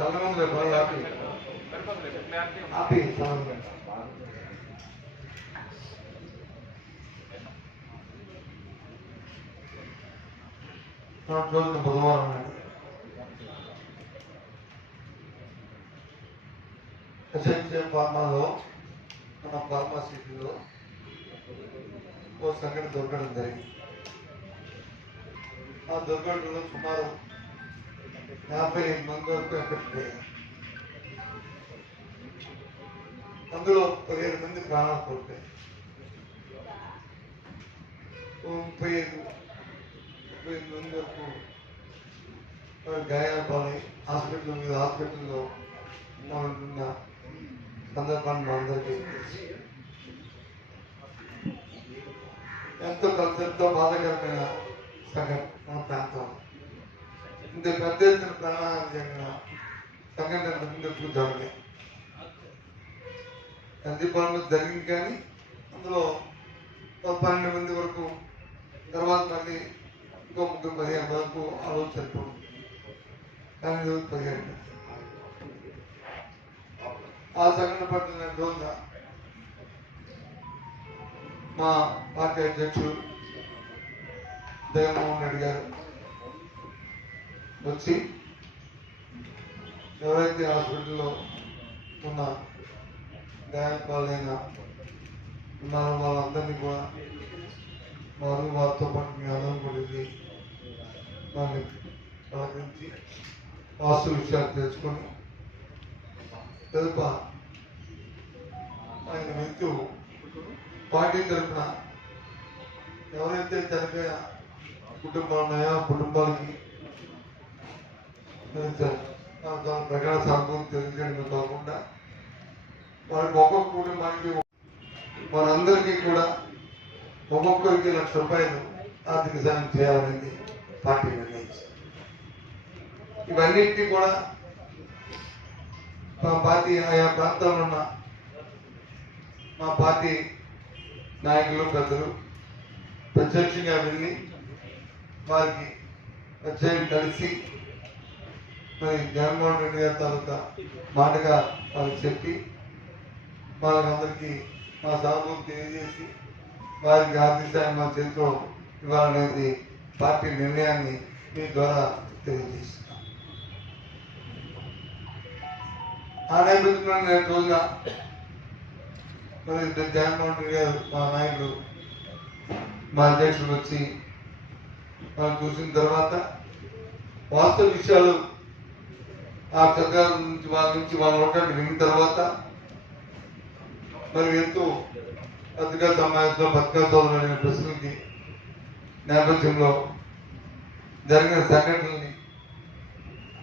చల్లమంది బాగా ఆపి రోజున బుధవారం నాడు ఎస్ఎన్సీ ఫార్మాలో మన ఫార్మాసిటీలో ఓ సంఘటన దొరకడం జరిగింది. ఆ దొరకడంలో సుమారు 55 మంది వరకు ఎఫెక్ట్ అయ్యారు. అందులో 17 మంది ప్రాణాలు కోల్పోయారు. 35 మంది వరకు గాయాల పాలై హాస్పిటల్లో ఉంటున్న సందర్భాన్ని మనందరికీ ఎంతో బాధాకరమైన సంఘటన మన ప్రాంతంలో. ఇంత పెద్ద ఎత్తున ప్రాణాలు జరిగిన సంఘటన ముందుకు జరగలేదు. నందిపాలలో జరిగింది కానీ అందులో 12 మంది వరకు, తర్వాత మళ్ళీ ఇంకో 15 వరకు ఆ రోజు సరిపోతుంది. కానీ రోజు 15. ఆ సంఘటన పట్టిన రోజున మా పార్టీ అధ్యక్షుడు జగన్మోహన్ రెడ్డి గారు వచ్చి ఎవరైతే హాస్పిటల్లో ఉన్న గాయపాలైన ఉన్నారో వాళ్ళందరినీ కూడా వారితో పాటు మీ అందరం కూడా దాన్ని పలకరించి వాస్తు విషయాలు తెలుసుకొని తెలుప ఆయన వెళ్తూ పార్టీ తరఫున ఎవరైతే చనిపోయిన కుటుంబాలు ఉన్నాయో ఆ కుటుంబాలకి ప్రకార సాగుని తెలియజేయడమే కాకుండా వారికి ఒక్కొక్క కుటుంబానికి వారందరికీ కూడా ఒక్కొక్కరికి ₹1,00,000 ఆర్థిక సాయం చేయాలనేది పార్టీ నిర్ణయించింది. ఇవన్నింటినీ కూడా మా పార్టీ ఆయా ప్రాంతాల్లో ఉన్న మా పార్టీ నాయకులు పెద్దలు ప్రత్యక్షంగా వెళ్ళి వారికి ప్రత్యేకం కలిసి మరి జగన్మోహన్ రెడ్డి గారి తాలూకా మాటగా వారికి చెప్పి వాళ్ళందరికీ మా సానుభూతి తెలియజేసి వారికి ఆర్థిక సాయం మా చేతిలో ఇవ్వాలనేది పార్టీ నిర్ణయాన్ని మీ ద్వారా తెలియజేస్తున్నాం. ఆ నేపథ్యంలో నేను రోజున మరి జగన్మోహన్ రెడ్డి గారు మా నాయకులు మా అధ్యక్షులు వచ్చి మనం చూసిన తర్వాత వాస్తవ విషయాలు ఆ సర్కారు నుంచి వాళ్ళ ఒకటి విన్న తర్వాత మరి ఎంతో పత్రికా సమావేశంలో పత్రికా సోదరులు అడిగిన ప్రశ్నలకి నేపథ్యంలో జరిగిన సంఘటనల్ని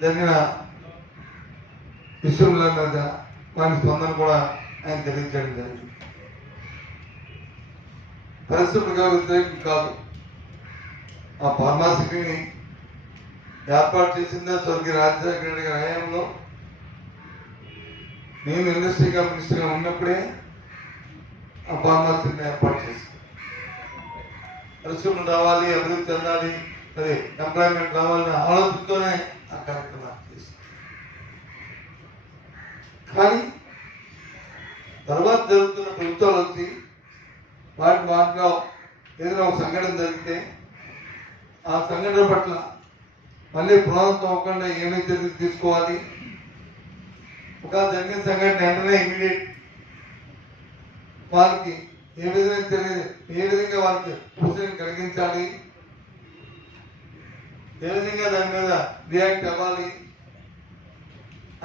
జరిగిన విషయంలో మీద వారి స్పందన కూడా ఆయన తెలియజేయడం జరిగింది. పరిస్థితులుగా వ్యతిరేకం కాదు. ఆ ఫార్మాసిటీని ఏర్పాటు చేసిందా స్వర్గీయ రాజశేఖర రెడ్డి గారి హయాంలో నేను ఇండస్ట్రీగా మినిస్టర్గా ఉన్నప్పుడే ఆ ఫార్మాసిటీని ఏర్పాటు చేసింది. పరిశ్రమలు రావాలి, అభివృద్ధి చెందాలి, అదే ఎంప్లాయ్మెంట్ రావాలనే ఆలోచనతోనే ఆ కార్యక్రమాన్ని చేసింది. కానీ తర్వాత జరుగుతున్న ప్రభుత్వాలు వచ్చి వాటిలో ఏదైనా ఒక సంఘటన జరిగితే ఆ సంఘటన పట్ల మళ్ళీ పునరావృతం అవ్వకుండా ఏమేమి చర్యలు తీసుకోవాలి, ఒక జరిగిన సంఘటన వెంటనే ఇమీడియట్ వాళ్ళకి ఏ విధంగా వాళ్ళకి ఉపశమనం కలిగించాలి, ఏ విధంగా దాని మీద రియాక్ట్ అవ్వాలి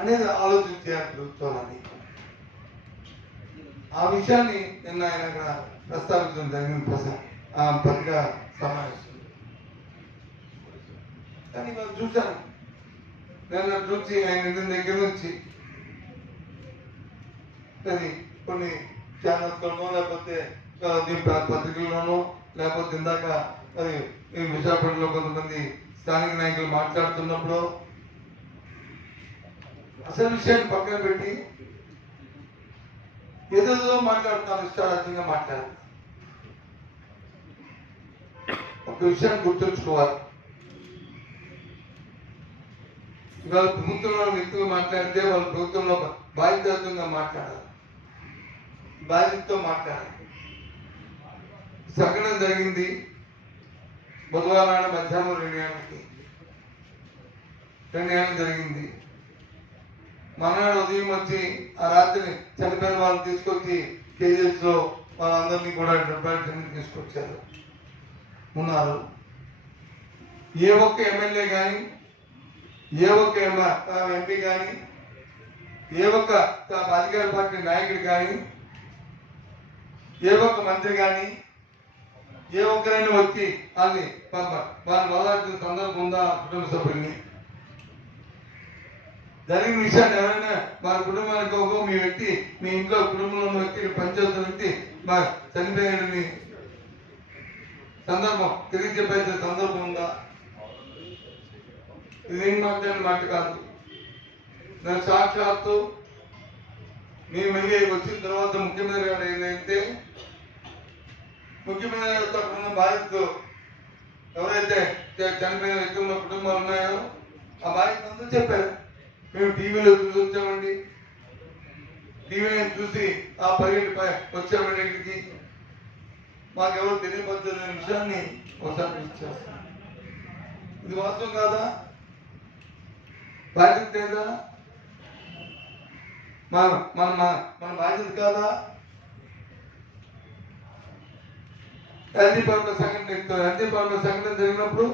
అనేది ఆలోచించారు ప్రభుత్వాలని. ఆ విషయాన్ని నిన్న ఆయన ఇక్కడ ప్రస్తావించడం జరిగిన పత్రికా సమావేశం. కానీ మనం చూశాను, నిన్న చూసి ఆయన దగ్గర నుంచి కొన్ని ఛానల్స్లోనో లేకపోతే పత్రికల్లోనో లేకపోతే ఇందాక మరి విశాఖపట్నంలో కొంతమంది స్థానిక నాయకులు మాట్లాడుతున్నప్పుడు అసలు విషయాన్ని పక్కన పెట్టి ఏదో మాట్లాడుతున్నారు, ఇష్టారాజ్యంగా మాట్లాడారు. ఒక విషయాన్ని గుర్తుంచుకోవాలి. ఇవాళ ప్రభుత్వంలో వ్యక్తులు మాట్లాడితే వాళ్ళ ప్రభుత్వంలో బాధ్యతగా మాట్లాడాలి, బాధ్యతతో మాట్లాడాలి. సంఘటన జరిగింది బుధవారం నాడు మధ్యాహ్నం 2 గంటలకు జరిగింది. మనాడు ఉదయం వచ్చి ఆ రాత్రిని చనిపోయిన వాళ్ళు తీసుకొచ్చి కేజీఎస్ లో వాళ్ళందరినీ కూడా డిపార్ట్మెంట్ తీసుకొచ్చారు, ఉన్నారు. ఏ ఒక్క ఎమ్మెల్యే కానీ, ఏ ఒక్క ఎంపీ కానీ, ఏ ఒక్క అధికార పార్టీ నాయకుడు కానీ, ఏ ఒక్క మంత్రి కానీ, ఏ ఒక్కరైనా వచ్చి వాళ్ళని మొదలెట్టిన సందర్భం ఉందా? కుటుంబ సభ్యుల్ని జరిగిన విషయాన్ని ఎవరైనా మా కుటుంబానికి మీ వ్యక్తి, మీ ఇంట్లో కుటుంబంలో ఉన్న వ్యక్తి, పనిచేస్తున్న వ్యక్తి మా చనిపోయాడని సందర్భం తిరిగి చెప్పే సందర్భం ఉందా? ఇదేం మాట్లాడిన మాట కాదు. నేను సాక్షాత్తు మేము వెళ్ళి వచ్చిన తర్వాత ముఖ్యమంత్రి గారు ఏదైతే ముఖ్యమంత్రి గారితో ఉన్న బాధ్యతలు ఎవరైతే చనిపోయిన వ్యక్తుల కుటుంబాలు ఉన్నాయో ఆ బాధ్యత అంతా చెప్పారు. మేము టీవీలో చూసి వచ్చామండి, టీవీని చూసి ఆ పరిగెత్తి వచ్చామండి ఇక్కడికి, మాకెవరు తెలియపరచలేని విషయాన్ని ఒకసారి ఇచ్చేస్తాం. ఇది వాస్తవం కాదా? బాధ్యత లేదా? మన బాధ్యత కాదా? ఎల్జీపాలెం సంఘటన జరిగినప్పుడు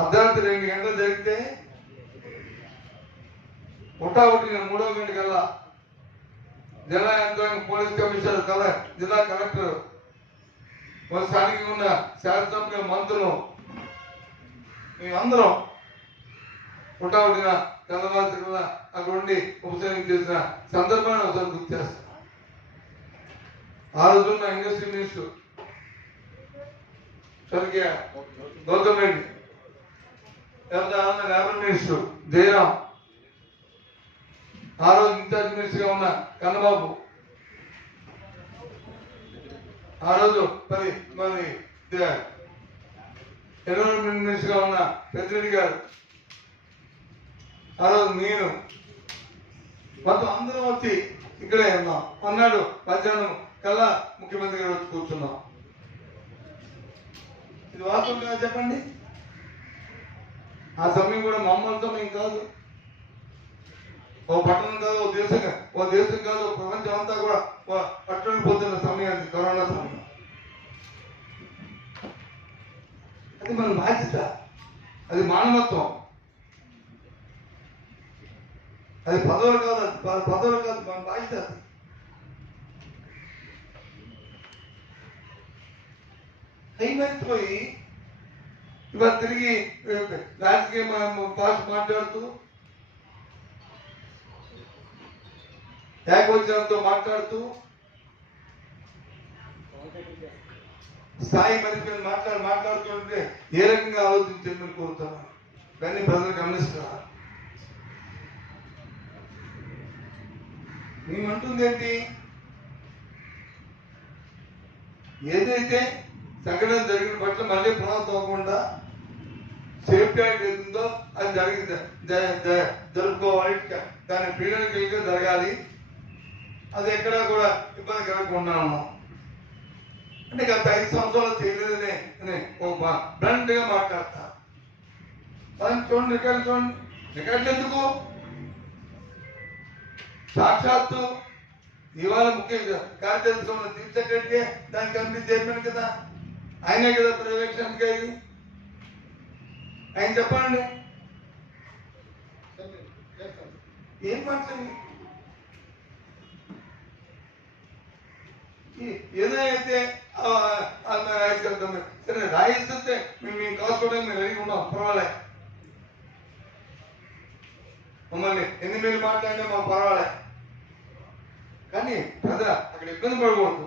అర్ధరాత్రి 2 గంటలు జరిగితే ఒకటి 3వ గంట కల్లా జిల్లా యంత్రాంగం, పోలీస్ కమిషనర్, జిల్లా కలెక్టర్, స్థానికంగా ఉన్న శాసనసభ్యులు, మంత్రులు మేమందరం ఒకటిన తెల్లవారుసిన అక్కడ ఉండి ఉపశమనం చేసిన సందర్భాన్ని ఒకసారి గుర్తు చేస్తాం. ఆ రోజున్న ఇండస్ట్రీ మినిస్టర్ స్వర్గీయ గౌతమ్ రెడ్డి, లేబర్ మినిస్టర్ జయరాం, ఆ రోజు ఇన్ఛార్జ్ మినిస్టర్ గా ఉన్న కన్నబాబు, ఆ రోజు మరి ఎన్విరాన్మెంట్ మినిస్టర్ గా ఉన్న పెద్దిరెడ్డి గారు, ఆ రోజు నేను, మొత్తం అందరం వచ్చి ఇక్కడే ఉన్నాం. అన్నాడు మధ్యాహ్నం కల్లా ముఖ్యమంత్రి గారు వచ్చి కూర్చున్నాం. ఇది వాస్తవంగా చెప్పండి. ఆ సమయం కూడా మామూలు సమయం కాదు, ఓ పట్టణం కాదు, ఓ దేశం కాదు, ప్రపంచం అంతా కూడా పట్టుకుపోతున్న సమయం అది, కరోనా సమయం. అది మన బాధ్యత, అది మానవత్వం, అది పదవులు కాదు, మన బాధ్యత. అయిపోయి ఇవాళ తిరిగి రాజకీయ భాష మాట్లాడుతూ, ఏకవచనంతో మాట్లాడుతూ, స్థాయి మరిపోయి మాట్లాడుతుంటే ఏ రకంగా ఆలోచించమని కోరుతున్నాను. కానీ ప్రజలు గమనిస్తున్నారు. మేమంటుంది ఏంటి? ఏదైతే సంఘటన జరిగిన పట్ల మళ్ళీ పునరావృతం అవ్వకుండా సేఫ్టీ యాక్ట్ ఏదో అది జరుపుకోవాలి, దాని పీడనకలుగా జరగాలి, అది ఎక్కడా కూడా ఇబ్బంది కలగకుండా ఉన్నాం అంటే గత 5 సంవత్సరాలు చేయలేదనే బ్లంట్ గా మాట్లాడతా. చూడండి రికార్డులు ఎందుకు? సాక్షాత్తు ఇవాళ ముఖ్య కార్యదర్శి ఉన్న చీఫ్ సెక్రటరీ దానికి కమిటీ చైర్మన్ కదా, ఆయనే కదా పర్యవేక్షణకి అయ్యి. ఆయన చెప్పండి ఏం మాట్లాడి ఏదైతే సరే రాయిస్తే మేము కాసుకోవడానికి మేము రెడీ ఉన్నాం, పర్వాలే. మమ్మల్ని ఎన్ని మీరు మాట్లాడినా మాకు పర్వాలే. కానీ ప్రజలు అక్కడ ఇబ్బంది పడకూడదు.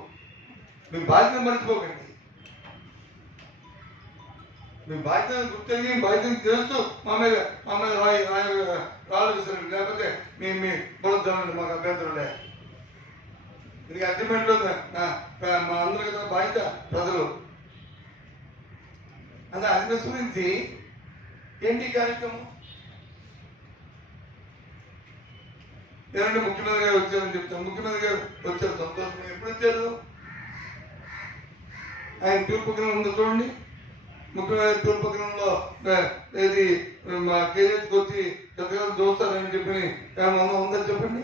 మీ బాధ్యత మర్చిపోకండి. మీ బాధ్యతను గుర్తించి బాధ్యతను చేస్తూ మా మీద రాళ్ళు విసరండి, లేకపోతే మీ బురదండి, మాకు అభ్యంతరం లేదు. దీనికి అగ్రిమెంట్ మా అందరి కదా బాధ్యత ప్రజలు. అది విస్మరించి ఏంటి కార్యక్రమం? ఏమంటే ముఖ్యమంత్రి గారు వచ్చారని చెప్తాను. ముఖ్యమంత్రి గారు వచ్చారు, సంతోషం. ఎప్పుడు వచ్చారు? ఆయన తూర్పుగ్రహం ఉందో చూడండి. ముఖ్యమంత్రి తూర్పుగ్రహంలో ఏది మా కేజీకి వచ్చి పెద్దగా చూస్తారని చెప్పి ఏమన్నా ఉందని చెప్పండి.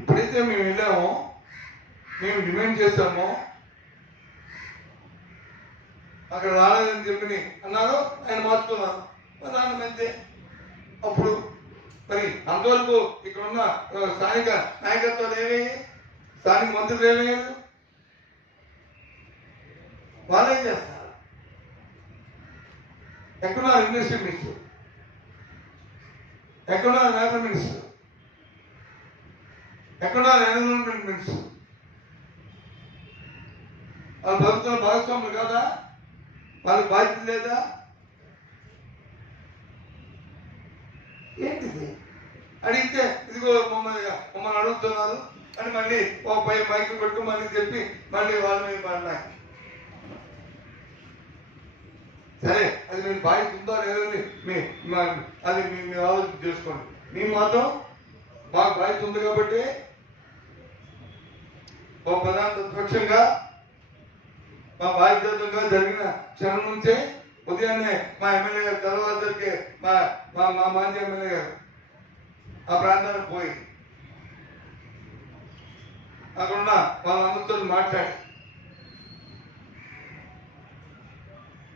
ఎప్పుడైతే మేము వెళ్ళామో, మేము డిమాండ్ చేశామో, అక్కడ రాలేదని చెప్పి అన్నారు, ఆయన మార్చుకున్నారు. దాని మంచి అప్పుడు మరి అంతవరకు ఇక్కడ ఉన్న స్థానిక నాయకత్వాలు ఏమయ్యాయి, స్థానిక మంత్రులు ఏమయ్యారు? వాళ్ళేం చేస్తారు? ఎక్కడున్నారు ఇండస్ట్రీ మినిస్టర్? ఎక్కడున్నారు లేబర్ మినిస్టర్? ఎక్కడున్నారు ఎన్విరాన్మెంట్ మినిస్టర్? వాళ్ళ ప్రభుత్వం భాగస్వాములు కాదా? వాళ్ళకి బాధ్యత లేదా? ఏంటిది? అడిగితే ఇదిగో మమ్మల్ని అడుగుతున్నారు అని మళ్ళీ ఓ పై మైకు పెట్టుకు మళ్ళీ చెప్పి మళ్ళీ వాళ్ళ మీద పడినాయి. సరే, అది మీరు బాధ్యత ఉందో లేదని అది మీ ఆలోచన చేసుకోండి. మీ మాత్రం మాకు బాధ్యత ఉంది కాబట్టి ఓ ప్రధాన ప్రతిపక్షంగా మా బాధ్యతగా జరిగిన క్షణం నుంచే ఉదయాన్నే మా ఎమ్మెల్యే గారు తెల్లవారుజాముకే మా మాజీ ఎమ్మెల్యే గారు ఆ ప్రాంతానికి పోయి అక్కడున్న వాళ్ళందరితో మాట్లాడి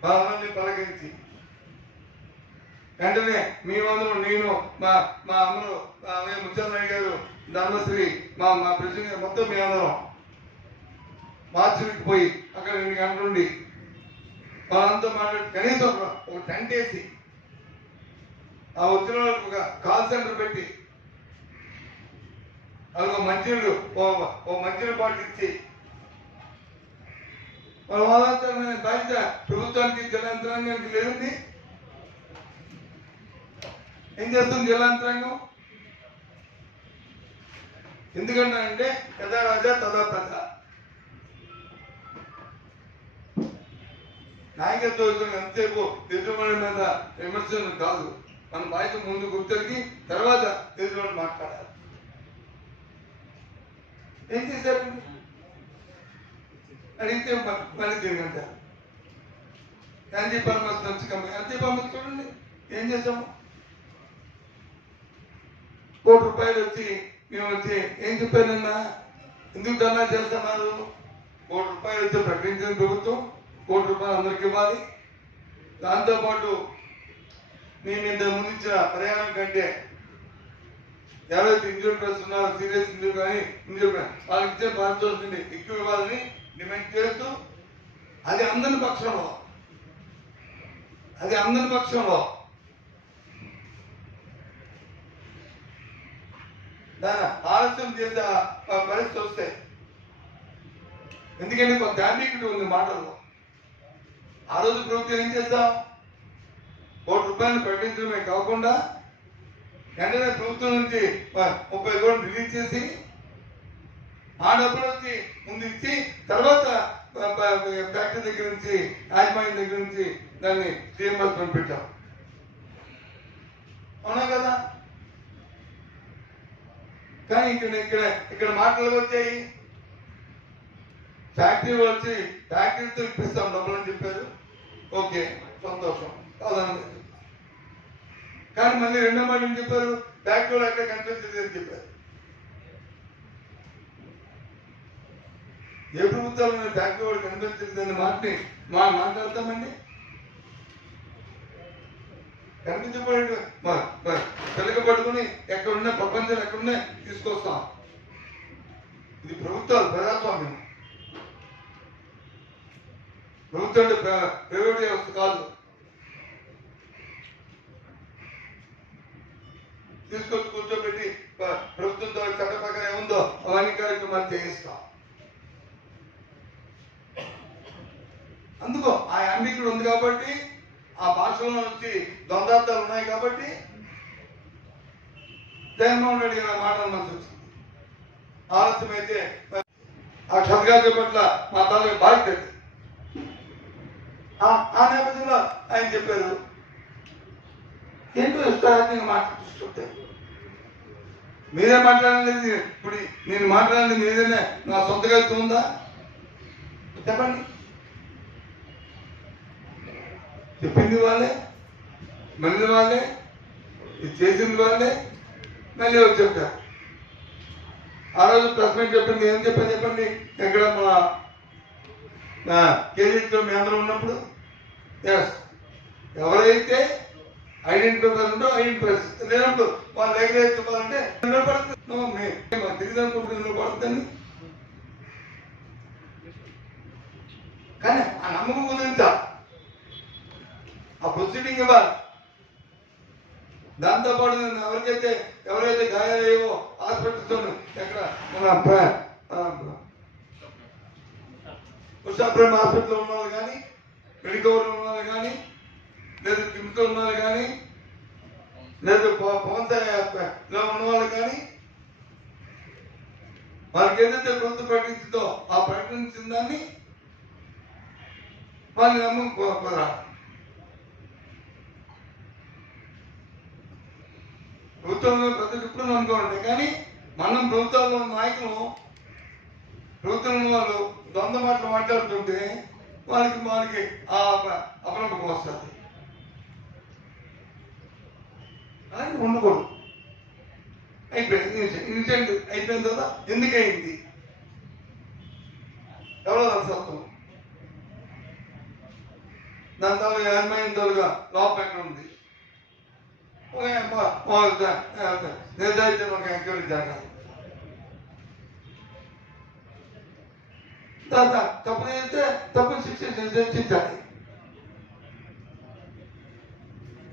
వాళ్ళందరినీ పలకరించి వెంటనే మేమందరం, నేను మా అమ్మలు ముత్యాలరాయ్ గారు, ధర్మశ్రీ, మా ప్రెసిడెంట్ మొత్తం మేమందరం మార్చికి పోయి అక్కడ 2 గంటల నుండి వాళ్ళంతా మాట్లాడి కనీసం ఒక టెంట్ వేసి ఆ వచ్చిన వాళ్ళకి ఒక కాల్ సెంటర్ పెట్టి వాళ్ళకి మంచినీళ్ళు ఓ మంచినీళ్ళ బాటిల్ ఇచ్చి వాళ్ళ ఆలోచన బాధ్యత ప్రభుత్వానికి, జిల్లా యంత్రాంగానికి లేదండి. ఏం చేస్తుంది జిల్లా యంత్రాంగం? ఎందుకంటే యథా రాజా తదా ప్రజ. నాయకత్వం ఎంతసేపు ఎదురుమడి మీద విమర్శలు కాదు, మన బాధ్యత ముందు గుర్తెరిగి తర్వాత ఎదురుమడి మాట్లాడాలి. ఏం చేశారు? అడిగితే మళ్ళీ తిరిగంటారు. ఎన్జీ ఫార్మర్స్ నుంచి కంపెనీ, ఎన్జీ ఫార్మర్స్ చూడండి ఏం చేసాము. ₹1 వచ్చి మేము వచ్చి ఏం చెప్పానన్నా, ఎందుకు ధర్నా చేస్తున్నారు? ₹1 వచ్చి ప్రకటించిన ప్రభుత్వం ₹1 అందరికి ఇవ్వాలి. దాంతోపాటు మేము ఇంత ముందు ఇచ్చిన ప్రయాణం కంటే ఎవరైతే ఇంజూర్ ప్రెస్ ఉన్నారో, సీరియస్ ఇంజూర్ కానీ ఇంజూర్ వాళ్ళకి ఇచ్చే పారితోషికం ఎక్కువ ఇవ్వాలని డిమాండ్ చేస్తూ, అది అందరి పక్షంలో దాన్ని ఆలస్యం చేసే పరిస్థితి వస్తే, ఎందుకంటే కొంత అంబిగ్యూటీ ఉంది మాటల్లో. ఆ రోజు ప్రభుత్వం ఏం చేస్తాం? ₹1 ప్రకటించడమే కాకుండా వెంటనే ప్రభుత్వం నుంచి 30 కోట్లు రిలీజ్ చేసి ఆ డబ్బులు వచ్చి ముందు ఇచ్చి తర్వాత ఫ్యాక్టరీ దగ్గర నుంచి, యాజమాన్యం దగ్గర నుంచి దాన్ని రీయింబర్స్మెంట్ పెట్టాం. అవునా కదా? కానీ ఇక్కడ మాటలు వచ్చాయి, ఫ్యాక్టరీ వచ్చి ఫ్యాక్టరీతో ఇప్పిస్తాం డబ్బులు అని చెప్పారు. ఓకే, సంతోషం కాదని. కానీ మళ్ళీ రెండో మాట ఏం చెప్పారు? ఫ్యాక్టరీలో ఎక్కడ కనిపించలేదు అని చెప్పారు. ఏ ప్రభుత్వాలు ఫ్యాక్టరీ వాడు కనిపించలేదు అనే మాటని మాట్లాడతామండి. కనిపించబడి పిల్లక పట్టుకుని ఎక్కడున్నా, ప్రపంచం ఎక్కడున్నా తీసుకొస్తాం. ఇది ప్రభుత్వాలు, ప్రజాస్వామ్యం. ప్రభుత్వం అంటే ప్రైవేట్ వ్యవస్థ కాదు. తీసుకొచ్చి కూర్చోబెట్టి ప్రభుత్వంతో చట్ట ప్రకారం ఏముందో అవన్నీ కార్యక్రమాలు చేయిస్తాం. అందుకో ఆ అంబికుడు ఉంది కాబట్టి, ఆ భాషలో వచ్చి ద్వంద్వార్థాలు ఉన్నాయి కాబట్టి జగన్మోహన్ రెడ్డి గారు మాట్లాడమని వచ్చింది. ఆలస్యమైతే ఆ క్షతగాత్ర పట్ల మా తాలూకు బాధ్యత. ఆ నేపథ్యంలో ఆయన చెప్పారు, ఏంటో ఇష్టాన్ని మాట్లాడుతుంటే మీరే మాట్లాడలేదు. ఇప్పుడు నేను మాట్లాడేది మీదేనే నా సొంతగా ఉందా చెప్పండి. చెప్పింది వాళ్ళే, మళ్ళీ వాళ్ళే, ఇది చేసింది వాళ్ళే, మళ్ళీ వచ్చి చెప్తారు. ఆ రోజు ప్రెస్ మీట్ చెప్పింది ఏం చెప్పాను చెప్పండి. ఎక్కడ మా కేజీలో మీ అందరూ ఉన్నప్పుడు ఎస్ ఎవరైతే ఐడెంటిఫై ఉంటో ఐడెంటిఫై లేనప్పుడు వాళ్ళ దగ్గర చెప్పాలంటే తిరిగి పడుతుంది. కానీ ఆ నమ్మకం కుదిరించా ఆ ప్రొసీడింగ్ ఇవ్వాలి. దాంతోపాటు ఎవరైతే గాయాలయ్యో హాస్పిటల్స్ ఎక్కడ మన ఉషాప్రేమ హాస్పిటల్లో ఉన్న వాళ్ళు కానీ, మెడికవర్లో ఉన్న వాళ్ళు కానీ, లేదు కిమ్స్లో ఉన్న వాళ్ళు కానీ, లేదు పవన్ లో ఉన్న వాళ్ళు కానీ, వాళ్ళకి ఏదైతే ప్రభుత్వం ప్రకటించిందో ఆ ప్రకటించిన దాన్ని వాళ్ళని నమ్మకం ప్రభుత్వంలో ప్రతి ఇప్పుడు నమ్ముకోండి. కానీ మనం ప్రభుత్వంలో నాయకులు ప్రభుత్వంలో వాళ్ళు ద్వంద్వ మాటలు మాట్లాడుతుంటే వాళ్ళకి అపనమ్మకం వస్తుంది. అలాగే ఉండకూడదు. అయిపోయింది ఇన్సిడెంట్ అయిపోయిన తర్వాత ఎందుకయింది ఎవరో సత్వం దాని తర్వాత యాజమాన్యం తోలుగా లోపం ఎక్కడ ఉంది నిర్ధారించిన ఒక ఎంక్వైరీ జరగాలి. తర్వాత తప్పు చేస్తే తప్పు శిక్షించాలి.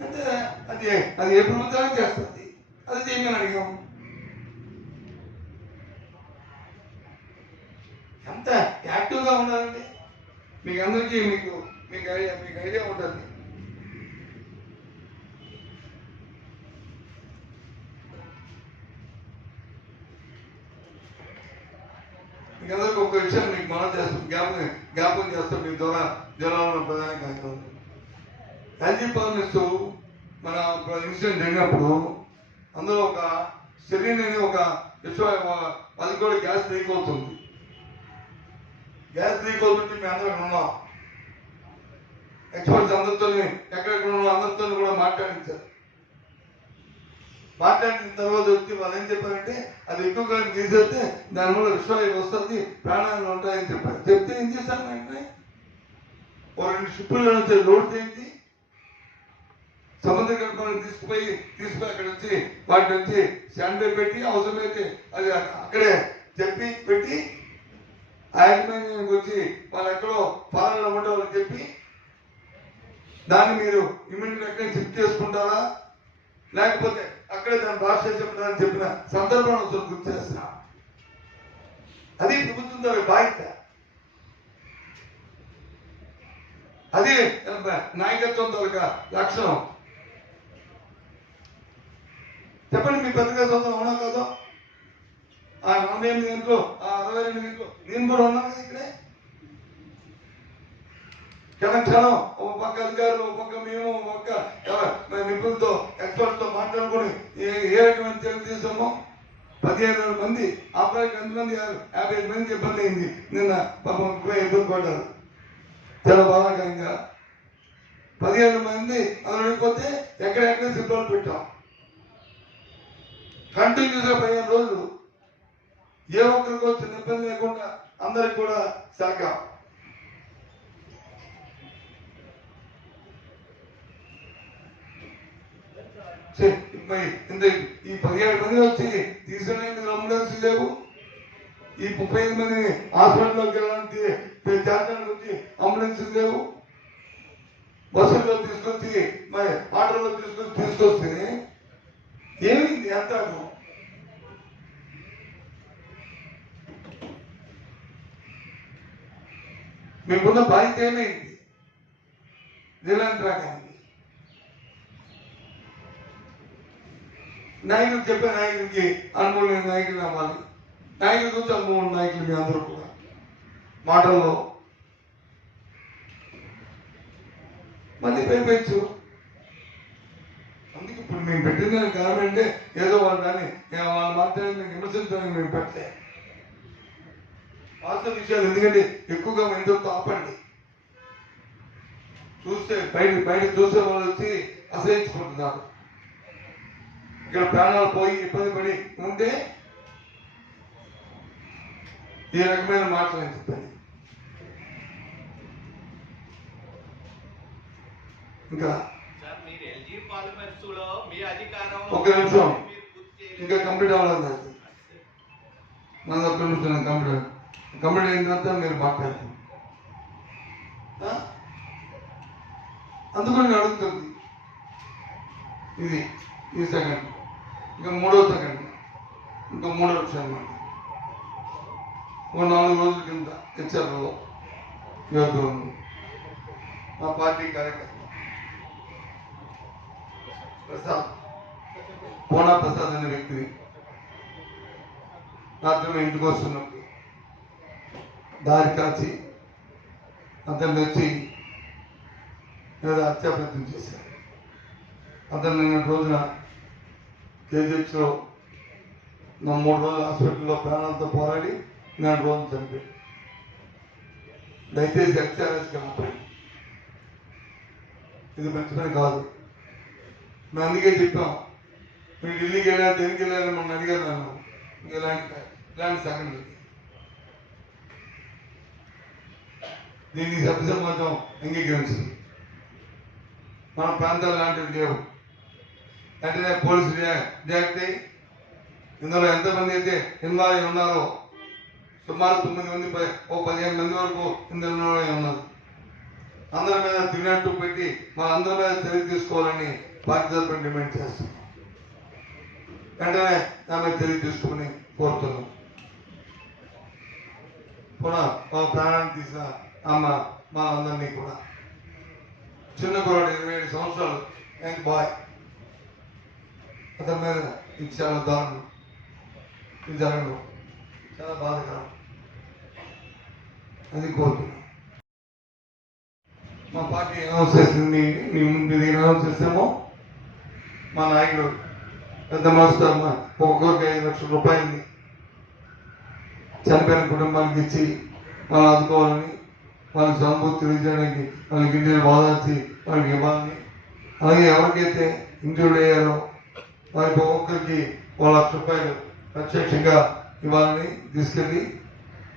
అంటే అది ఏ ప్రభుత్వానికి చేస్తుంది. అది చేయమని అడిగాం. ఎంత యాక్టివ్గా ఉండాలండి మీకు అందరికీ మీకు ఐడియా ఉంటుంది. మీకు అందరికీ ఒక విషయం మీకు మనం చేస్తాం జ్ఞాపకం చేస్తాం. మీ ద్వారా జిల్లాలో ప్రధాన కార్యక్రమం ఎల్జీ పర్మిస్ మన ఇన్సిడెంట్ జరిగినప్పుడు అందులో ఒక సిలిండర్ అని ఒక అది కూడా గ్యాస్ లీక్ అవుతుంది. గ్యాస్ లీక్ అవుతుంటే మేము అందరం ఉన్నాం. ఎక్స్పర్ట్స్ అందరితో ఎక్కడెక్కడ ఉన్న అందరితో కూడా మాట్లాడించారు. మాట్లాడిన తర్వాత వచ్చి వాళ్ళు ఏం చెప్పారంటే అది ఎక్కువగా తీసేస్తే దానివల్ల విశ్వాసం వస్తుంది, ప్రాణాలు ఉంటాయని చెప్పారు. చెప్తే ఏం చేశాను వెంటనే ఓ 2 షిప్పుల్లో నుంచి లోడ్ చేయించి సముద్ర గర్భాన్ని తీసుకుపోయి అక్కడ వచ్చి వాటి నుంచి శాండ్బై పెట్టి అవసరమైతే అది అక్కడే చెప్పి పెట్టి ఆ యాజమాన్యానికి వచ్చి వాళ్ళు ఎక్కడో పాలనలో ఉంటే వాళ్ళకి చెప్పి దాన్ని మీరు ఇమ్మీడియట్ అక్కడే షిఫ్ట్ చేసుకుంటారా లేకపోతే అక్కడే దాన్ని భాష చెప్తారని చెప్పిన సందర్భం గుర్తు చేస్తున్నా. అది ప్రభుత్వం ద్వారా బాధ్యత. అది నాయకత్వం ద్వారా లక్షణం. చెప్పండి మీ పత్రికా సొంతం అవునా కదా? ఆ 48 గంటలు ఆ 62 గంటలు నేను కూడా ఉన్నాను కదా ఇక్కడే. క్షణం ఒక పక్క అధికారులు, ఒక పక్క మేము, ఒక పక్క నిపుణులతో ఎక్స్పర్ట్తో మాట్లాడుకొని ఏ రకమైన చర్యలు తీసామో 15,000 మంది ఆపరేషన్ ఎంతమంది 55 మందికి ఇబ్బంది అయింది. నిన్న పాపం ఇబ్బంది పడ్డారు. చాలా బాధాకరంగా 15 మంది అందులో వెళ్ళిపోతే ఎక్కడెక్కడ సిబ్బంది పెట్టాం. కంటిన్యూస్గా 15 రోజులు ఏ ఒక్కరికి వచ్చిన ఇబ్బంది లేకుండా అందరికి కూడా సాగాం. ఈ 17 మంది వచ్చి తీసుకునే అంబులెన్స్ లేవు. ఈ 35 మందిని హాస్పిటల్లోకి వెళ్ళడానికి చేర్చడానికి వచ్చి అంబులెన్స్ లేవు. బస్సుల్లో తీసుకొచ్చి మరి ఆటోలో తీసుకొస్తే ఏమైంది? ఎంత మీకున్న బాధ్యత ఏమైంది? నిరంతరాకానికి నాయకులు చెప్పే నాయకుడికి అనుభవం లేని నాయకులు అవ్వాలి. నాయకుల గురించి అనుభవం నాయకులు మీ అందరూ కూడా మాటల్లో మళ్ళీ పెంచు. అందుకే మేము పెట్టిందని కారణం అంటే ఏదో వాళ్ళు దాన్ని వాళ్ళ మాత్రమే విమర్శించడానికి మేము పెట్టలే. వాస్తవ విషయాలు ఎందుకంటే ఎక్కువగా ఎందుకు ఆపండి. చూస్తే బయట చూసే వాళ్ళు వచ్చి అసహించుకుంటున్నారు. ఇక్కడ ప్రాణాలు పోయి ఇబ్బంది పడి ఉంటే ఈ రకమైన మాటలు అని చెప్పండి. ఇంకా ఒక నిమిషం ఇంకా కంప్లీట్ అవ్వలేదు. మన ఒక్క నిమిషం కంప్లీట్ అయిన తర్వాత మీరు మాట్లాడుతుంది. అందుకని నేను అడుగుతుంది ఇది ఈ సెకండ్, ఇంకా మూడో సెకండ్, ఇంకా మూడో విషయం అన్నమాట. ఒక 4 రోజుల కింద హెచ్ఆర్లో మా పార్టీ కార్యకర్త ప్రసాద్, పోనా ప్రసాద్ అనే వ్యక్తిని రాత్రి ఇంటికి వస్తున్నప్పుడు దారి కాచి అతన్ని వచ్చి ఏదో హత్యాప్రయత్నం చేశారు. అతను నిన్న రోజున కేజీహెచ్లో 3 రోజులు హాస్పిటల్లో ప్రాణాలతో పోరాడి 4 రోజులు చనిపోయాడు. దయచేసి హత్యారేసి ఆపండి. ఇది మంచి పని కాదు. మేము అందుకే చెప్పాం, మీరు ఢిల్లీకి వెళ్ళారు దేనికి వెళ్ళారని మనం అడిగారు. అన్నాం ఇలాంటి సంఘటన దీన్ని సభ్య సమాజం అంగీకరించింది. మన ప్రాంతాలు లాంటివి లేవు. వెంటనే పోలీసులు రియాక్ట్ అయ్యి ఇందులో ఎంతమంది అయితే ఇన్వాల్వ్ ఉన్నారో సుమారు 9 మంది 15 మంది వరకు ఇందులో ఉన్నారు. అందరి మీద తిరిగినట్టు పెట్టి అందరి మీద చర్య తీసుకోవాలని పార్టీ తరఫున డిమాండ్ చేస్తున్నాం. వెంటనే ఆమె చర్య తీసుకుని కోరుతున్నాం. కూడా ప్రాణాన్ని తీసిన అమ్మ మా అందరినీ కూడా చిన్న కురాడు 27 సంవత్సరాలు యంగ్ బాయ్, అతని మీద ఇది చాలా దారుణం. ఇది జరగడం చాలా బాధకరం. అది కోరుతున్నాం. మా పార్టీ అనౌన్స్ చేసింది, మీ అనౌన్స్ చేస్తామో మా నాయకుడు పెద్ద మనసుతో ఒక్కొక్కరికి 5 లక్షల రూపాయలని చనిపోయిన కుటుంబానికి ఇచ్చి వాళ్ళు ఆదుకోవాలని, వాళ్ళకి సానుభూతి తెలియజేయడానికి, వాళ్ళకి ఇంటిని బాధార్చి వాళ్ళకి ఇవ్వాలని, అలాగే ఎవరికైతే ఇంజూర్డ్ అయ్యారో వారికి ఒక్కొక్కరికి 1 లక్ష రూపాయలు ప్రత్యక్షంగా ఇవ్వాలని తీసుకెళ్ళి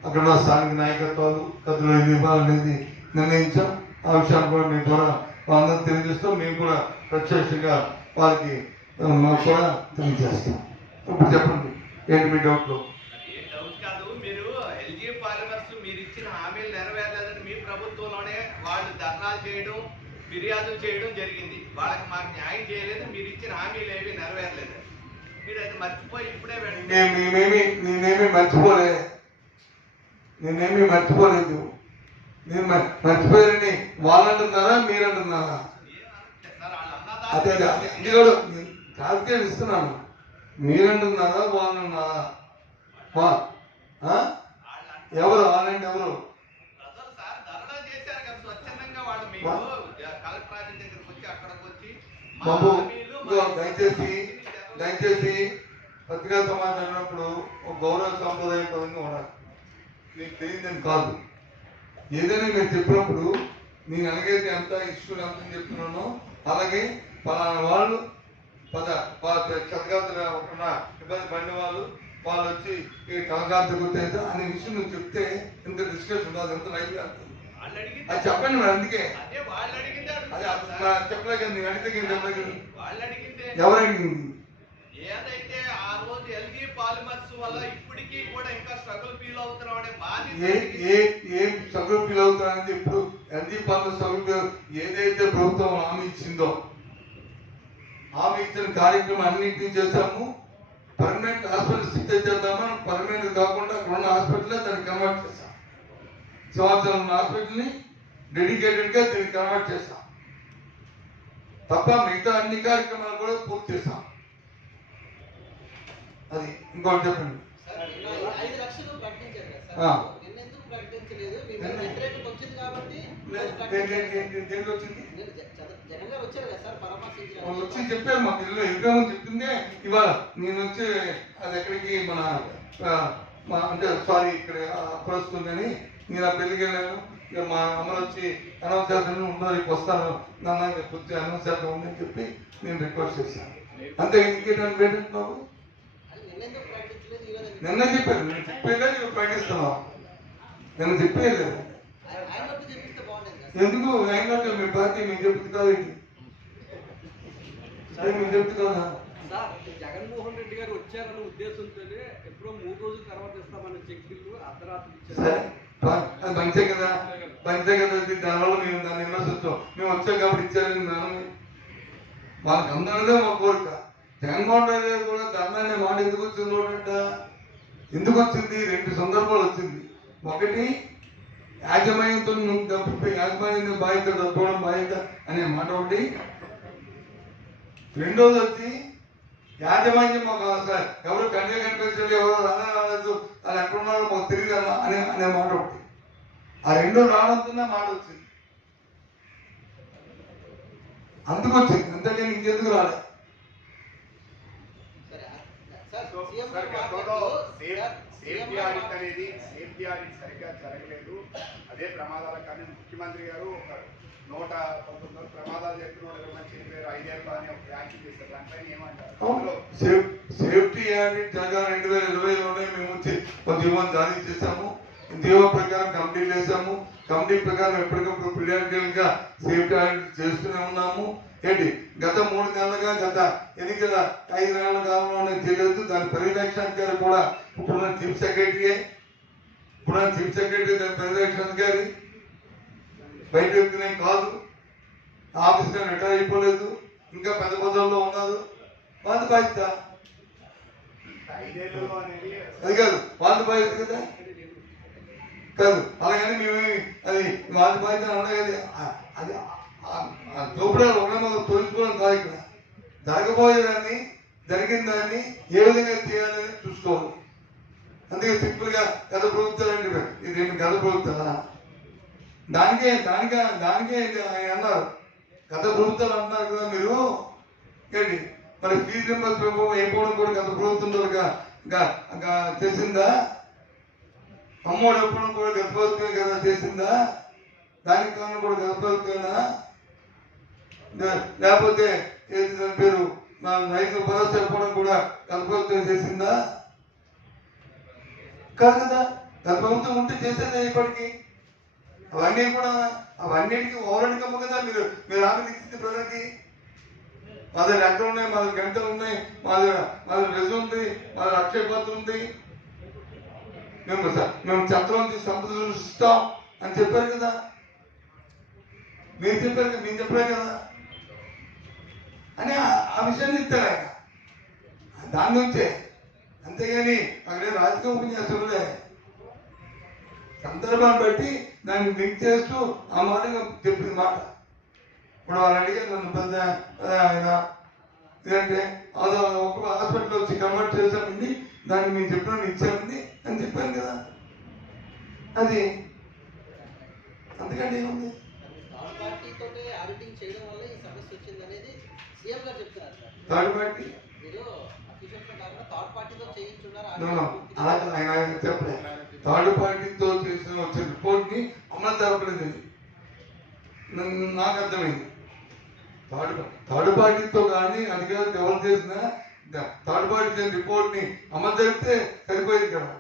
అక్కడ స్థానిక నాయకత్వాలు పెద్దలు ఇవ్వాలనేది నిర్ణయించాం. ఆ విషయాన్ని కూడా మీ ద్వారా వాళ్ళందరూ తెలియజేస్తాం. మేము కూడా ప్రత్యక్షంగా వారికి మాకు కూడా తెలియజేస్తాం. ఇప్పుడు చెప్పండి, ఏంటి మీ డౌట్లు? మీరు ఇచ్చిన హామీలు నెరవేరలేదని మీ ప్రభుత్వంలోనే వాళ్ళు ధర్నాలు చేయడం, ఫిర్యాదులు చేయడం జరిగింది. వాళ్ళకి మాకు న్యాయం చేయలేదు, మీరు ఇచ్చిన హామీలు ఏవి నెరవేరలేదు. మీరు అది మర్చిపోయి ఇప్పుడే నేనేమి మర్చిపోలేదు. నేను మర్చిపోయారని వాళ్ళు అంటున్నారా, మీరు అంటున్నారా? అదే కాదు ఇస్తున్నాను. మీరంటున్నారా, వాళ్ళు అంటున్నారా? ఎవరు వాళ్ళంటే ఎవరు? బాబు దయచేసి పత్రికా సమాజం అన్నప్పుడు ఒక గౌరవ సాంప్రదాయపరంగా ఉండాలి. మీకు తెలియదని కాదు. ఏదైనా మీరు చెప్పినప్పుడు నేను అలాగైతే ఎంత ఇష్యూలు ఎంత చెప్తున్నానో అలాగే పలానా వాళ్ళు చదగాత్ర ఉన్న ఇబ్బంది పడిన వాళ్ళు వచ్చి ఈ కలగాత్ర గుర్తయితే అనే విషయం నువ్వు చెప్తే ఇంత డిస్కషన్ ఉండదు, ఎంత లైఫ్ అది చెప్పండి. మరి అందుకే చెప్పలే కదా, నేను అడిగితే చెప్పలేదు. ఎవరు అడిగింది? ఏదైతే ఆ రోజు ఎల్జీ పాలిమర్స్ వల్ల ఇప్పటికీ కూడా ఇంకా స్ట్రగుల్ ఫీల్ అవుతున్నాం అనే బాధ. ఏం స్ట్రగుల్ ఫీల్ అవుతున్నారంటే ఇప్పుడు ఎల్జీ పాలిమర్స్ స్ట్రగుల్ ఏదైతే ప్రభుత్వం హామీ ఇచ్చిందో హామీ ఇచ్చిన కార్యక్రమం అన్నింటినీ చేశాము. పర్మనెంట్ హాస్పిటల్ స్థితి చేద్దామా, పర్మనెంట్ కాకుండా అక్కడ ఉన్న హాస్పిటల్ దాన్ని కన్వర్ట్ చేస్తాం. సంవత్సరం ఉన్న హాస్పిటల్ని డెడికేటెడ్ గా దీన్ని కన్వర్ట్ చేస్తాం తప్ప మిగతా అన్ని కార్యక్రమాలు కూడా పూర్తి చేస్తాం. అది ఇంకోటి చెప్పండి. జగన్ గారు వచ్చారు కదా సార్, పరామర్శ వాళ్ళు వచ్చి చెప్పారు మాకు ఇల్లు ఎదుగుతామని చెప్తుందే ఇవాళ నేను వచ్చి అది ఎక్కడికి అంటే సారీ ఇక్కడ అప్పుడొస్తుందని నేను ఆ పెళ్లికి వెళ్ళాను. ఇక మా అమ్మలు వచ్చి అనవసరం ఉండదు రేపు వస్తాను నాన్న రేపు వచ్చి అనవసరం ఉందని చెప్పి నేను రిక్వెస్ట్ చేశాను. అంతే ఇంకేంటంటే ఏంటంటే బాబు నిన్న చెప్పారు, నేను చెప్పేదే నువ్వు ప్రకటిస్తున్నావు. నిన్న చెప్పేది ఎందుకు ఆయన మీ పార్టీ మీకు చెప్తుంది కాదండి, మీకు చెప్తుంది కదా. జగన్మోహన్ రెడ్డి గారు వచ్చారన్న ఉద్దేశంతోనే ఎప్పుడో 3 రోజుల తర్వాత ఇస్తామన్న చెక్కులు అర్ధరాత్రి సరే అది మంచిదే కదా, మంచిదే కదా. దానివల్ల మేము దాన్ని విమర్శిస్తాం. మేము వచ్చాం కాబట్టి ఇచ్చారని మనం వాళ్ళకి అందరిదే మా కోరిక. జగన్మోహన్ రెడ్డి గారు కూడా ధర్నాన్ని మాట ఎందుకు వచ్చింది ఎందుకు వచ్చింది? 2 సందర్భాలు వచ్చింది. ఒకటి యాజమాన్యంతో యాజమాన్యం బాధ్యత తప్పడం బాధ్యత అనే మాట ఒకటి. రెండోది వచ్చి యాజమాన్యం మాకు సార్ ఎవరు కన్యా కనిపించలేదు, ఎవరు రాలేదు, వాళ్ళు ఎక్కడున్నారో మాకు తెలియదు అనే మాట ఒకటి. ఆ రెండో రావడంతోనే మాట వచ్చింది, అందుకు వచ్చింది. అంతేగాని ఇంకెందుకు రాలేదు. సేఫ్టీ ఆడిట్ అనేది సేఫ్టీ ఆడిట్ సరిగ్గా జరగలేదు. అదే ప్రమాదాల కానీ ముఖ్యమంత్రి గారు ఒక 119 ప్రమాదాలు చెప్పిన 20 మంది చనిపోయారు, 5 ఏళ్ళు అని ఒక వ్యాఖ్య చేశారు. దానిపైన ఏమంటారు? సేఫ్టీ ఆడిట్ జరగాలి 2020లోనే మేము వచ్చి ఒక జీవోని జారీ చేశాము. జీవో ప్రకారం కంప్లీట్ చేశాము. కమిటీ ప్రకారం ఎప్పటికప్పుడు పీరియాడికల్గా సేఫ్టీ ఆడిట్ చేస్తూనే ఉన్నాము. ఏంటి గత 3 నెలలుగా గత ఎన్నికల 5 నెలల కాలంలోనే చేయలేదు. దాని పర్యవేక్షణాధికారి కూడా ఇప్పుడున్న చీఫ్ సెక్రటరీ దాని పర్యవేక్షణాధికారి బయట వ్యక్తినే కాదు, ఆఫీస్గా రిటైర్ అయిపోలేదు, ఇంకా పెద్ద పదవుల్లో ఉన్నారు. వాళ్ళ బాధ్యత అది కాదు, వాళ్ళ బాధ్యత కదా కాదు. అలాగని మేము అది వాళ్ళ బాధ్యత అన్నది అది దోపిడాలు ఒకటే మాకు తోలుచుకోవడం కాదు. ఇక్కడ జరగబోయేదాన్ని జరిగిన దాన్ని ఏ విధంగా చేయాలని చూసుకోవాలి. అందుకే సింపుల్ గా గత ప్రభుత్వాలు అంటే ఇది గత ప్రభుత్వాలా? దానికే ఆయన అన్నారు, గత ప్రభుత్వాలు అంటున్నారు కదా మీరు. ఏంటి మరి ఫీజు రింబర్స్మెంట్ అయిపోవడం కూడా గత ప్రభుత్వం చేసిందా? అమ్మోడు ఎప్పుడు కూడా గత ప్రభుత్వమే కదా చేసిందా? దానికి కారణం కూడా గత ప్రభుత్వమేనా? లేకపోతే దాని పేరు రైతు భరోసా ఇవ్వడం కూడా గత ప్రభుత్వం చేసిందా? కాదు కదా. గత ప్రభుత్వం ఉంటే చేసేదే ఇప్పటికీ. అవన్నిటికీ ఓవరణకమ్మ కదా మీరు హామీలు ఇచ్చింది ప్రజలకి. మాది లెక్కలు ఉన్నాయి, మాది గంటలు ఉన్నాయి, మాది రిజు ఉంది, మాది అక్షయపాత్ర ఉంది. మేము చట్టం సంపద సృష్టిస్తాం అని చెప్పారు కదా. మీరు చెప్పారే కదా అని ఆ విషయాన్ని ఇస్తారు ఆయన. దాని నుంచే, అంతేగాని అక్కడే రాజకీయ ఉపన్యాసంలే సందర్భాన్ని బట్టి దాన్ని లింక్ చేస్తూ ఆ మాటగా చెప్పిన మాట. ఇప్పుడు వాళ్ళు అడిగారు నన్ను పెద్ద ఆయన ఇదంటే అదో ఒక హాస్పిటల్ వచ్చి కన్వర్ట్ చేశామండి, దాన్ని మేము చెప్పిన ఇచ్చామండి అని చెప్పాను కదా. అది అందుకంటే ఏముంది? థర్డ్ పార్టీ ఆయన చెప్పలేదు. థర్డ్ పార్టీతో చేసిన వచ్చే రిపోర్ట్ ని అమలు జరపలేదు. నాకు అర్థమైంది. థర్డ్ పార్టీతో కానీ అధికారులు ఎవరు చేసినా థర్డ్ పార్టీ రిపోర్ట్ ని అమలు జరిపితే సరిపోయింది కదా.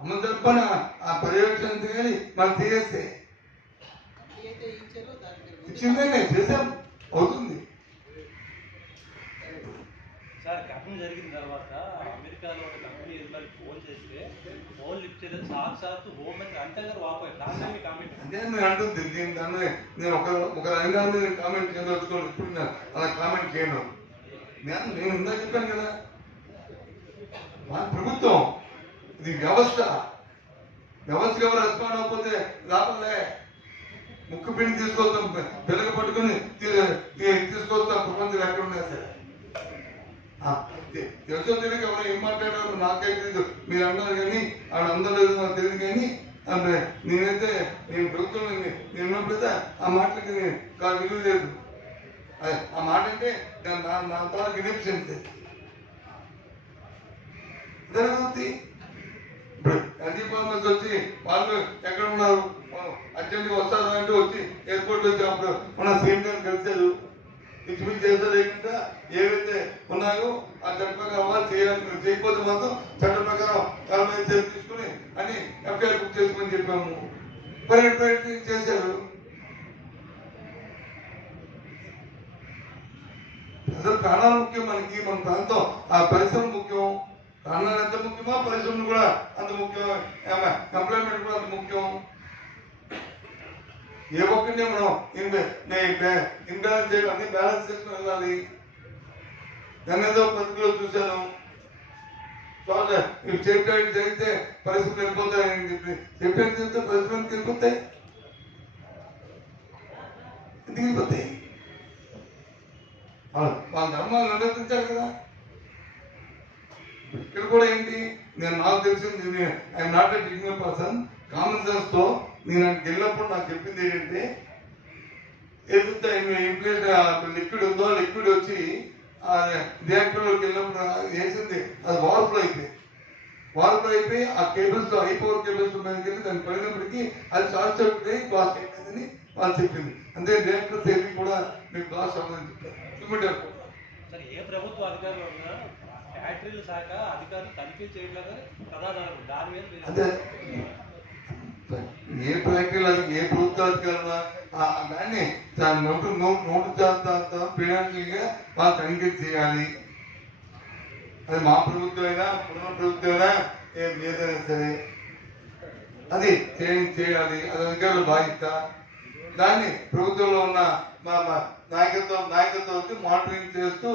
అమలు జరపని ఆ పర్యవేక్షణ కానీ మనం చేస్తే ఇచ్చిందే చేసాం అవుతుంది. సార్ ఘటన జరిగిన తర్వాత అమెరికాలో ఒక కంపెనీ ఫోన్ చేస్తే ఫోన్ లిఫ్ట్ చేయలేదు. సాక్షాత్తు హోమ్ మంత్రి అంతే గారు వాపోయారు. దాని కామెంట్ అంటే నేను అంటుంది నేను ఒక రంగాన్ని నేను కామెంట్ చేయదలుచుకోను. ఇప్పుడు అలా కామెంట్ చేయను. నేను ఇందా చెప్పాను కదా, మన ప్రభుత్వం ఇది వ్యవస్థ ఎవరు రెస్పాండ్ అవ్వకపోతే లాభంలే. ముక్కు పిండి తీసుకొస్తాం, పిల్లలు పట్టుకుని తీసుకొస్తాం. ప్రపంచం ఎక్కడ ఉన్నాయి సార్ తెలుసో తెలియక ఎవరు ఏం మాట్లాడారు నాకైతే తెలియదు. మీరు అన్నారు కానీ ఆడ అందరూ నాకు తెలియదు. కానీ అంటే నేను ప్రభుత్వం నేను ఉన్నప్పుడైతే ఆ మాటలకి విలువ లేదు. ఆ మాట అంటే నా తాలూకు ఇన్ఎఫిషియన్సీ జరుగుతుంది. ఇప్పుడు ఎన్జీ ఫార్మర్స్ వచ్చి వాళ్ళు ఎక్కడ ఉన్నారు, అర్జెంట్గా వస్తారు అంటే వచ్చి ఎయిర్పోర్ట్ వచ్చి అప్పుడు మన సీఎం గారిని కలిశారు. ఇంచుమించు చేస్తారు లేకుండా ఏవైతే ఉన్నాయో ఆ చట్ట ప్రకారం వాళ్ళు చేయాలి. మీరు చేయకపోతే మాత్రం చట్ట ప్రకారం వాళ్ళ మీద చర్య తీసుకుని అని ఎఫ్ఐఆర్ బుక్ చేసుకోమని చెప్పాము. పరిగెట్టి చేశారు. అసలు ప్రాణాలు ముఖ్యం మనకి, మన ప్రాంతం ఆ పరిశ్రమ ముఖ్యం. ప్రాణాలు ఎంత ముఖ్యమో పరిశ్రమలు కూడా అంత ముఖ్యం, ఎంప్లాయ్మెంట్ కూడా అంత ముఖ్యం. ఏ ఒక్కరినే మనం ఇంబ్యాలెన్స్ చేయడం అన్ని బ్యాలెన్స్ చేసుకుని వెళ్ళాలి. నేనేదో పత్రికలో చూశాను, చెప్పేది జరిగితే పరిస్థితులు వెళ్ళిపోతాయని చెప్పి, చెప్పేది జరిగితే పరిస్థితులు వెళ్ళిపోతాయి. ఎందుకు వెళ్ళిపోతాయి? వాళ్ళ ధర్మాలు నిర్వర్తించారు కదా. ఇక్కడ కూడా ఏంటి, నాకు తెలిసింది, I'm not a technical person, common sense తో నేను వెళ్ళినప్పుడు నాకు చెప్పింది ఏంటంటే, ఏదైతే లిక్విడ్ ఉందో లిక్విడ్ వచ్చి రియాక్టర్ లోకి వెళ్ళినప్పుడు వేసింది అది వార్ఫ్లో అయిపోయి ఆ కేబుల్స్ తో హైపవర్ కేబుల్స్ మీదకి వెళ్ళి దాన్ని పడినప్పటికీ అది షార్ట్ సర్క్యూట్ అయ్యి బ్లాస్ట్ అయిపోయిందని వాళ్ళు చెప్పింది. అంతే రియాక్టర్ సేవి కూడా మీకు బ్లాస్ట్ అవ్వదని చెప్పారు. సరే, ఏ ప్రభుత్వ అధికారులు ఉన్నా ఫ్యాక్టరీల శాఖ అధికారులు తనిఖీ చేయట్లేదు ప్రధాన దాని మీద అదే ఏ ఫ్యాక్టరీలు ఏ ప్రభుత్వ అధికారులు దాన్ని నోటు ఫైనాన్షియల్ గా వాళ్ళు తనిఖీ చేయాలి. అది మా ప్రభుత్వం అయినా పునః ప్రభుత్వం అయినా ఏదైనా సరే అది చేయాలి. అది అధికారులు బాధ్యత. దాన్ని ప్రభుత్వంలో ఉన్న మా నాయకత్వం వచ్చి మానిటరింగ్ చేస్తూ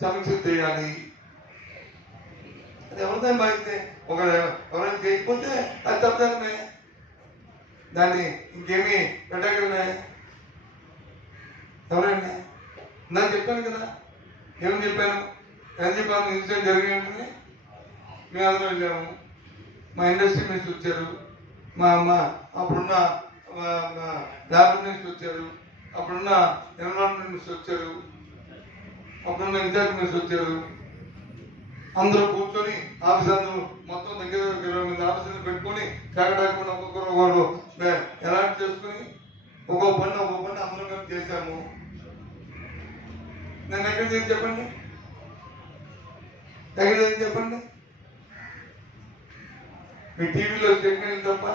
సమీక్ష చేయాలి. అది ఎవరితో బాధ్యత. ఎవరైనా చేయకపోతే అది తప్పదనమే, దాన్ని ఇంకేమీ పెట్టగలమే. ఎవరైనా నాకు చెప్పాను కదా, ఏమని చెప్పాను, ఎనర్జీ పార్క్ ఇన్సిడెంట్ జరిగినట్టుని మేము అందరూ వెళ్ళాము. మా ఇండస్ట్రీ మినిస్టర్ వచ్చారు, మా అప్పుడున్న లేబర్ మినిస్టర్ వచ్చారు, అప్పుడున్న ఎన్విరాన్మెంట్ మినిస్టర్ వచ్చారు, అప్పుడున్న ఇన్ఛార్జ్ మినిస్టర్ వచ్చారు. అందరూ కూర్చొని ఆఫీసర్లు మొత్తం దగ్గర 20 మంది ఆఫీసర్లు పెట్టుకొని కాకడాకుండా ఒక్కొక్కరు అలాట్ చేసుకుని ఒక్కో పని అందరూ కలిసి చేశాము. నేను ఎక్కడ చేసి చెప్పండి, ఎక్కడ చెప్పండి. మీ టీవీలో స్టేట్మెంట్ తప్ప